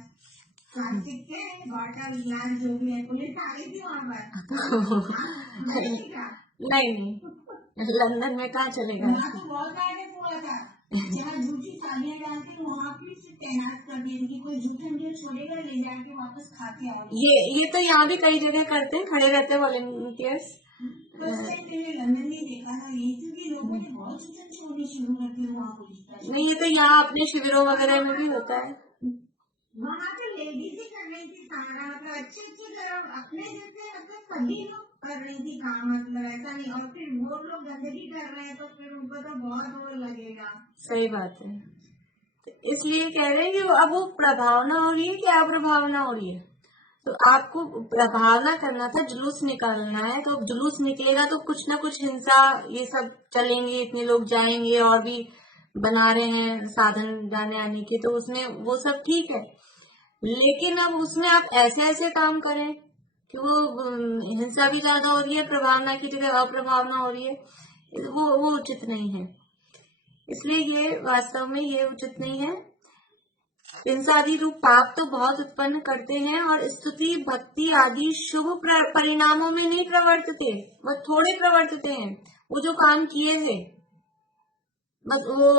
प्लास्टिक के बॉटल गिलास जो भी है, पुलिस आ गई थी वहाँ पर। नहीं, लंदन में कहाँ चलेगा? वहाँ तो बहुत आगे हुआ था, जहाँ झूठी थालियां डालती है वहाँ भी तैनात कर दिए कि कोई झूठा नहीं छोड़ेगा, ले जाके वापस खा के आओ। ये तो यहाँ भी कई जगह करते हैं, खड़े रहते हैं वॉलंटियर्स। लंदन में देखा था ये, क्योंकि लोगों ने बहुत चीजें छोड़नी शुरू कर दी वहाँ पुलिस। नहीं, ये तो यहाँ अपने शिविरों वगैरह में भी होता है। वहाँ तो लेडीज ही कर रही थी सारा, मतलब अच्छे अपने जैसे मतलब सभी लोग कर रही थी काम, मतलब ऐसा नहीं। और फिर वो लोग गंदगी कर रहे हैं तो फिर उनको तो बहुत वो लगेगा। सही बात है, तो इसलिए कह रहे हैं कि अब वो प्रभावना हो रही है कि अप्रभावना हो रही है। तो आपको प्रभावना करना था, जुलूस निकालना है, तो जुलूस निकलेगा तो कुछ ना कुछ हिंसा ये सब चलेंगे, इतने लोग जाएंगे, और भी बना रहे हैं साधन जाने आने के, तो उसमें वो सब ठीक है। लेकिन अब उसमें आप ऐसे काम करें कि वो हिंसा भी ज्यादा हो रही है, प्रभावना की जगह अप्रभावना हो रही है, वो उचित नहीं है। इसलिए ये वास्तव में ये उचित नहीं है। हिंसा आदि रूप पाप तो बहुत उत्पन्न करते हैं, और स्तुति भक्ति आदि शुभ परिणामों में नहीं प्रवर्तते, वह थोड़े प्रवर्तते हैं। वो जो काम किए थे, बस वो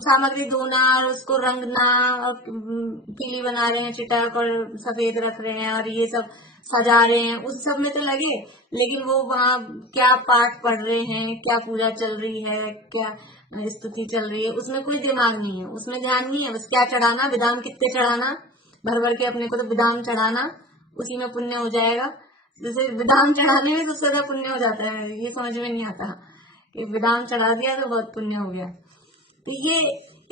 सामग्री धोना और उसको रंगना और पीली बना रहे हैं चिटक और सफेद रख रहे हैं और ये सब सजा रहे हैं, उस सब में तो लगे, लेकिन वो वहाँ क्या पाठ पढ़ रहे हैं, क्या पूजा चल रही है, क्या स्तुति चल रही है, उसमें कोई दिमाग नहीं है, उसमें ध्यान नहीं है। बस क्या चढ़ाना, विधान कितने चढ़ाना, भर के अपने को तो विधान चढ़ाना, उसी में पुण्य हो जाएगा। जैसे विधान चढ़ाने में सबसे ज्यादा पुण्य हो जाता है, ये समझ में नहीं आता कि विधान चढ़ा दिया तो बहुत पुण्य हो गया। तो ये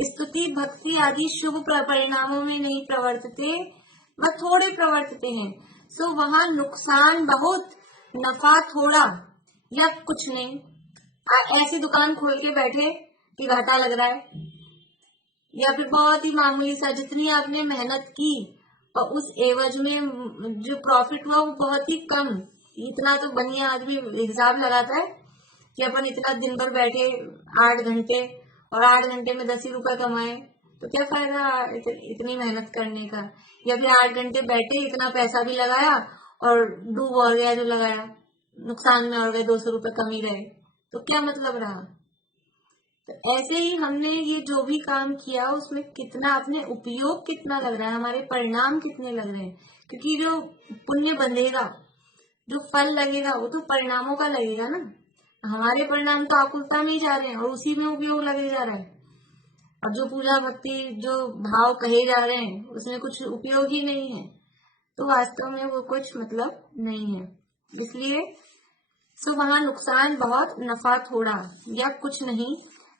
स्तुति भक्ति आदि शुभ परिणामों में नहीं प्रवर्तते, वह थोड़े प्रवर्तते हैं। सो वहाँ नुकसान बहुत, नफा थोड़ा या कुछ नहीं। ऐसी दुकान खोल के बैठे कि घाटा लग रहा है, या फिर बहुत ही मामूली सा, जितनी आपने मेहनत की और उस एवज में जो प्रॉफिट हुआ वो बहुत ही कम। इतना तो बढ़िया आदमी हिसाब लगाता है कि अपन इतना दिन भर बैठे 8 घंटे और 8 घंटे में 10 ही रुपए कमाए, तो क्या फायदा इतनी मेहनत करने का। या फिर 8 घंटे बैठे, इतना पैसा भी लगाया और डूब और गया, जो लगाया नुकसान में और गए, 200 रुपए कम ही रहे, तो क्या मतलब रहा। तो ऐसे ही हमने ये जो भी काम किया उसमें कितना अपने उपयोग कितना लग रहा है, हमारे परिणाम कितने लग रहे हैं, क्योंकि जो पुण्य बंधेगा, जो फल लगेगा वो तो परिणामों का लगेगा ना। हमारे परिणाम तो आकुलता में ही जा रहे हैं और उसी में उपयोग लगे जा रहा है, और जो पूजा भक्ति जो भाव कहे जा रहे हैं उसमें कुछ उपयोग ही नहीं है, तो वास्तव में वो कुछ मतलब नहीं है। इसलिए वहाँ नुकसान बहुत, नफा थोड़ा या कुछ नहीं,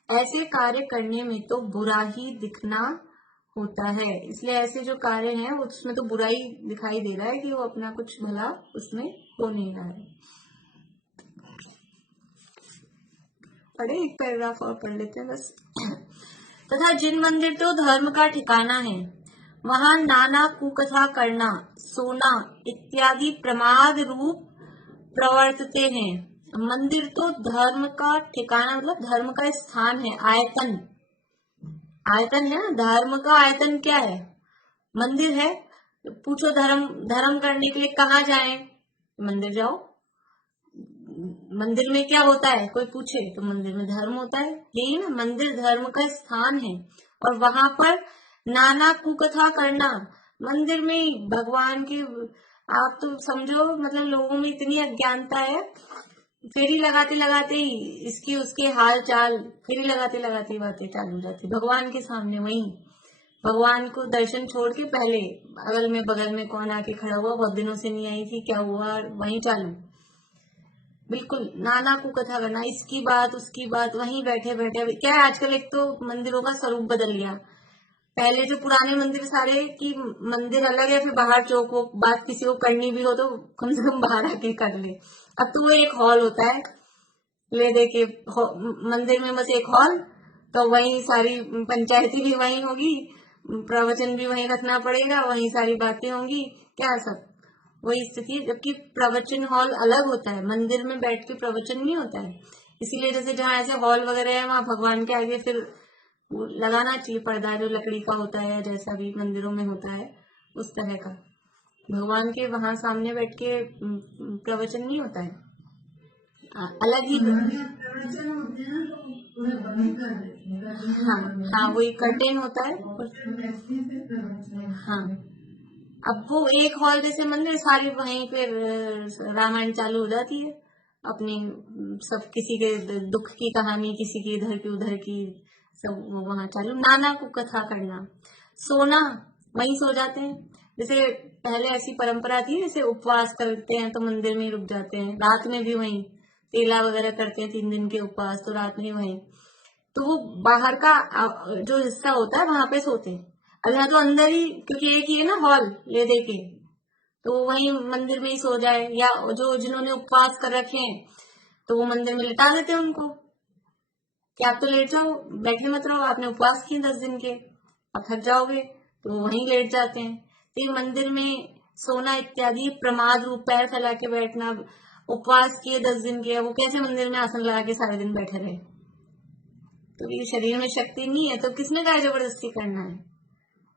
ऐसे कार्य करने में तो बुरा ही दिखना होता है। इसलिए ऐसे जो कार्य हैं उसमें तो बुराई दिखाई दे रहा है कि वो अपना कुछ भला उसमें हो नहीं रहा है। पढ़े एक पैराग्राफ और पढ़ लेते हैं बस। तथा जिन मंदिर तो धर्म का ठिकाना है वहां नाना कुकथा करना, सोना इत्यादि प्रमाद रूप प्रवर्तते हैं। मंदिर तो धर्म का ठिकाना, मतलब धर्म का स्थान है। आयतन, आयतन है ना, धर्म का आयतन क्या है? मंदिर है। पूछो धर्म करने के लिए कहाँ जाएं? मंदिर जाओ। मंदिर में क्या होता है? कोई पूछे तो मंदिर में धर्म होता है। यही ना, मंदिर धर्म का स्थान है। और वहां पर नाना कुकथा करना, मंदिर में भगवान की, आप तो समझो मतलब लोगों में इतनी अज्ञानता है, फेरी लगाते लगाते ही इसकी उसके हाल चाल, फेरी लगाते लगाते बातें चालू हो जाती भगवान के सामने। वहीं भगवान को दर्शन छोड़ के पहले अगल में बगल में कौन आके खड़ा हुआ, बहुत दिनों से नहीं आई थी, क्या हुआ, वहीं चालू। बिल्कुल नाना को कथा करना, इसकी बात उसकी बात, वहीं बैठे बैठे। क्या है आजकल, एक तो मंदिरों का स्वरूप बदल गया। पहले जो पुराने मंदिर सारे की मंदिर अलग है, फिर बाहर चौक वो बात किसी को करनी भी हो तो कम से कम बाहर आके कर ले। अब तो वो एक हॉल होता है, ले दे के मंदिर में बस एक हॉल, तो वहीं सारी पंचायती भी वहीं होगी, प्रवचन भी वहीं रखना पड़ेगा, वहीं सारी बातें होंगी, क्या सब वही स्थिति है। जबकि प्रवचन हॉल अलग होता है, मंदिर में बैठ के प्रवचन नहीं होता है। इसीलिए जैसे जहाँ ऐसे हॉल वगैरह है, वहां भगवान के आगे फिर वो लगाना चाहिए पर्दा, जो लकड़ी का होता है, जैसा भी मंदिरों में होता है उस तरह का। भगवान के वहां सामने बैठ के प्रवचन नहीं होता है, अलग ही। हाँ हाँ, वही कर्टेन होता है। हाँ, अब वो एक हॉल जैसे मंदिर, सारी वहीं पे रामायण चालू हो जाती है अपनी, सब किसी के दुख की कहानी, किसी की इधर की उधर की, सब वहां चालू। नाना को कथा करना, सोना वहीं सो जाते हैं। जैसे पहले ऐसी परंपरा थी, जैसे उपवास करते हैं तो मंदिर में ही रुक जाते हैं, रात में भी वहीं तेला वगैरह करते हैं 3 दिन के उपवास, तो रात में वहीं, तो वो बाहर का जो हिस्सा होता है वहां पे सोते हैं। अब यहाँ तो अंदर ही, क्योंकि एक ही है ना हॉल ले दे के, तो वहीं मंदिर में ही सो जाए। या जो जिन्होंने उपवास कर रखे हैं तो वो मंदिर में लिटा देते हैं उनको, कि आप तो लेट जाओ, बैठे मत रहो, आपने उपवास किए 10 दिन के, आप थक जाओगे, तो वहीं लेट जाते हैं। तो मंदिर में सोना इत्यादि प्रमाद रूप, पैर फैला के बैठना, उपवास किए 10 दिन के, वो कैसे मंदिर में आसन लगा के सारे दिन बैठे रहे? तो ये शरीर में शक्ति नहीं है तो किसने कहा जबरदस्ती करना है?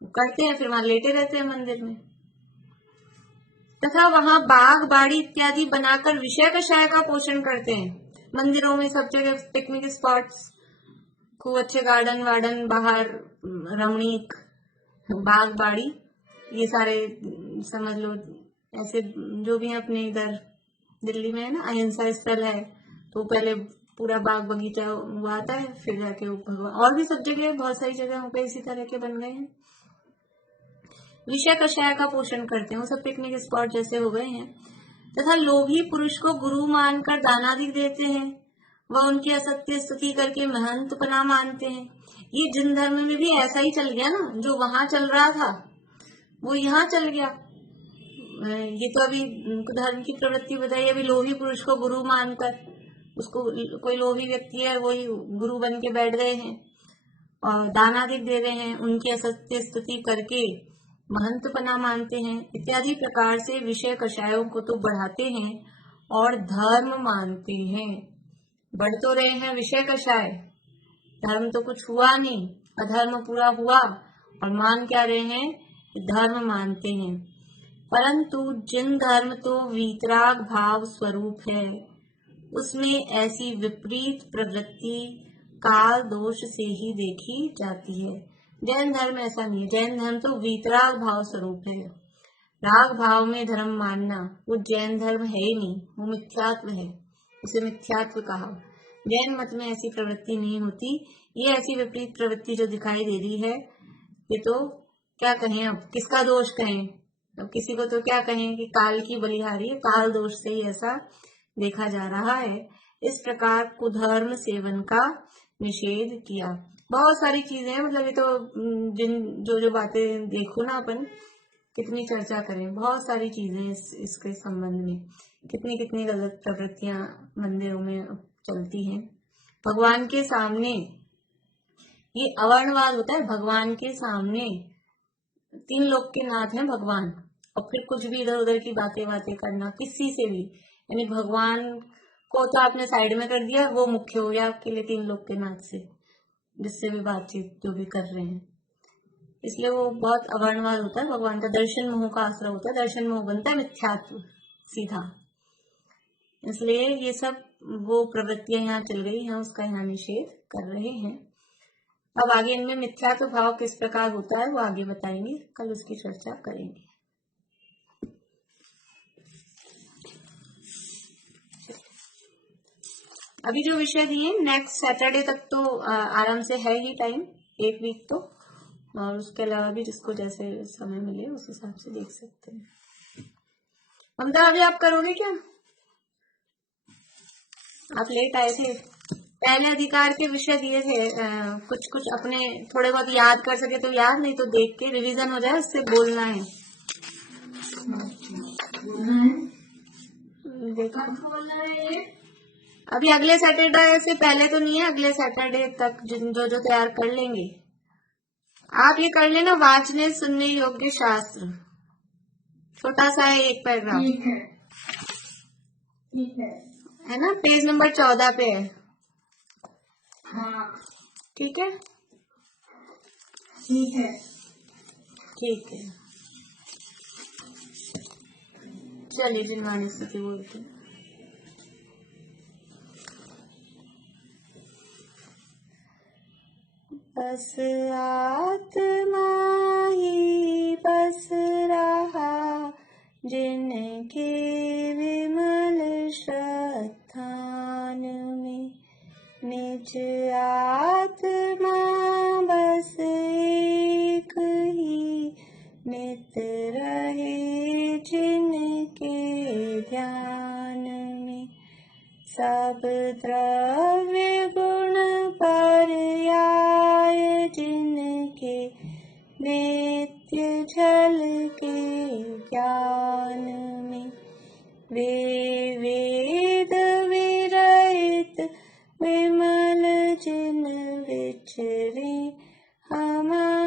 वो करते हैं, फिर वहां लेटे रहते हैं मंदिर में। तथा वहां बाग बाड़ी इत्यादि बनाकर विषय कषाय का पोषण करते हैं। मंदिरों में सब जगह पिकनिक स्पॉट्स, खूब अच्छे गार्डन वार्डन, बाहर रमणीक बाग बाड़ी, ये सारे समझ लो ऐसे जो भी है अपने इधर दिल्ली में है ना, अहिंसा स्थल है, तो पहले पूरा बाग बगीचा हुआ आता है, फिर जाके भगवान, और भी सब जगह बहुत सारी जगहों पे इसी तरह के बन गए हैं। विषय कषाय का पोषण करते हैं, वो सब पिकनिक स्पॉट जैसे हो गए हैं। तथा लोभी पुरुष को गुरु मानकर दानादि देते हैं, वह उनकी असत्य स्तुति करके महंतपना मानते हैं। ये जिन धर्म में भी ऐसा ही चल गया ना, जो वहां चल रहा था वो यहाँ चल गया। ये तो अभी धर्म की प्रवृत्ति बताई, अभी लोभी पुरुष को गुरु मानकर, उसको कोई लोभी व्यक्ति है वही गुरु बन के बैठ गए हैं और दानादि दे रहे हैं, उनकी असत्य स्तुति करके महंतपना मानते हैं। इत्यादि प्रकार से विषय कषायों को तो बढ़ाते हैं और धर्म मानते हैं। बढ़ तो रहे हैं विषय कषाय, धर्म तो कुछ हुआ नहीं, अधर्म पूरा हुआ, और मान क्या रहे हैं? धर्म मानते हैं। परंतु जिन धर्म तो वीतराग भाव स्वरूप है, उसमें ऐसी विपरीत प्रवृत्ति काल दोष से ही देखी जाती है। जैन धर्म ऐसा नहीं है, जैन धर्म तो वीतराग भाव स्वरूप है। राग भाव में धर्म मानना वो जैन धर्म है ही नहीं, वो मिथ्यात्व है, उसे मिथ्यात्व कहा। जैन मत में ऐसी प्रवृत्ति नहीं होती। ये ऐसी विपरीत प्रवृत्ति जो दिखाई दे रही है, ये तो क्या कहें, अब किसका दोष कहें? अब किसी को तो क्या कहें कि काल की बलिहारी, काल दोष से ही ऐसा देखा जा रहा है। इस प्रकार कुधर्म सेवन का निषेध किया। बहुत सारी चीजें हैं, मतलब ये तो जिन जो बातें देखो ना अपन, कितनी चर्चा करें, बहुत सारी चीजें इसके संबंध में, कितनी कितनी गलत प्रवृत्तियां मंदिरों में चलती हैं। भगवान के सामने ये अवर्णवाद होता है, भगवान के सामने तीन लोक के नाथ हैं भगवान। और फिर कुछ भी इधर उधर की बातें करना किसी से भी, यानी भगवान को तो आपने साइड में कर दिया, वो मुख्य हो गया आपके लिए तीन लोक के नाथ से, जिससे भी बातचीत जो भी कर रहे हैं। इसलिए वो बहुत अवर्णवाद होता है, भगवान का दर्शन मोह का आश्रय होता है, दर्शन मोह बनता है मिथ्यात्व सीधा। इसलिए ये सब वो प्रवृत्तियां यहाँ चल रही हैं, उसका यहाँ निषेध कर रहे हैं। अब आगे इनमें मिथ्यात्व भाव किस प्रकार होता है वो आगे बताएंगे, कल उसकी चर्चा करेंगे। अभी जो विषय दिए नेक्स्ट सैटरडे तक तो आराम से है ही टाइम, एक वीक तो, और उसके अलावा भी जिसको जैसे समय मिले उस हिसाब से देख सकते हैं। ममता अभी आप करोगे क्या? आप लेट आए थे, पहले अधिकार के विषय दिए थे, कुछ कुछ अपने थोड़े बहुत याद कर सके तो याद, नहीं तो देख के रिवीजन हो जाए, उससे बोलना है। देखो अभी अगले सैटरडे से पहले तो नहीं है, अगले सैटरडे तक जो जो तैयार कर लेंगे आप ये कर लेना। वाचने सुनने योग्य शास्त्र, छोटा सा है, एक पैराग्राफ, ठीक है ना, पेज नंबर 14 पे है। हाँ ठीक है, ठीक है, ठीक है। चलिए जिनवाणी स्तुति बोलते हैं। बस आत्मा ही बस रहा जिनके विमल श्रद्धान में, निज आत्मा बस एक ही नित रहे जिनके ध्यान में, सब द्रव्य गुण पर्याय जिनके नित्य झल के ज्ञान में, वे वेद विरहित विमल जिन विचरे हमारे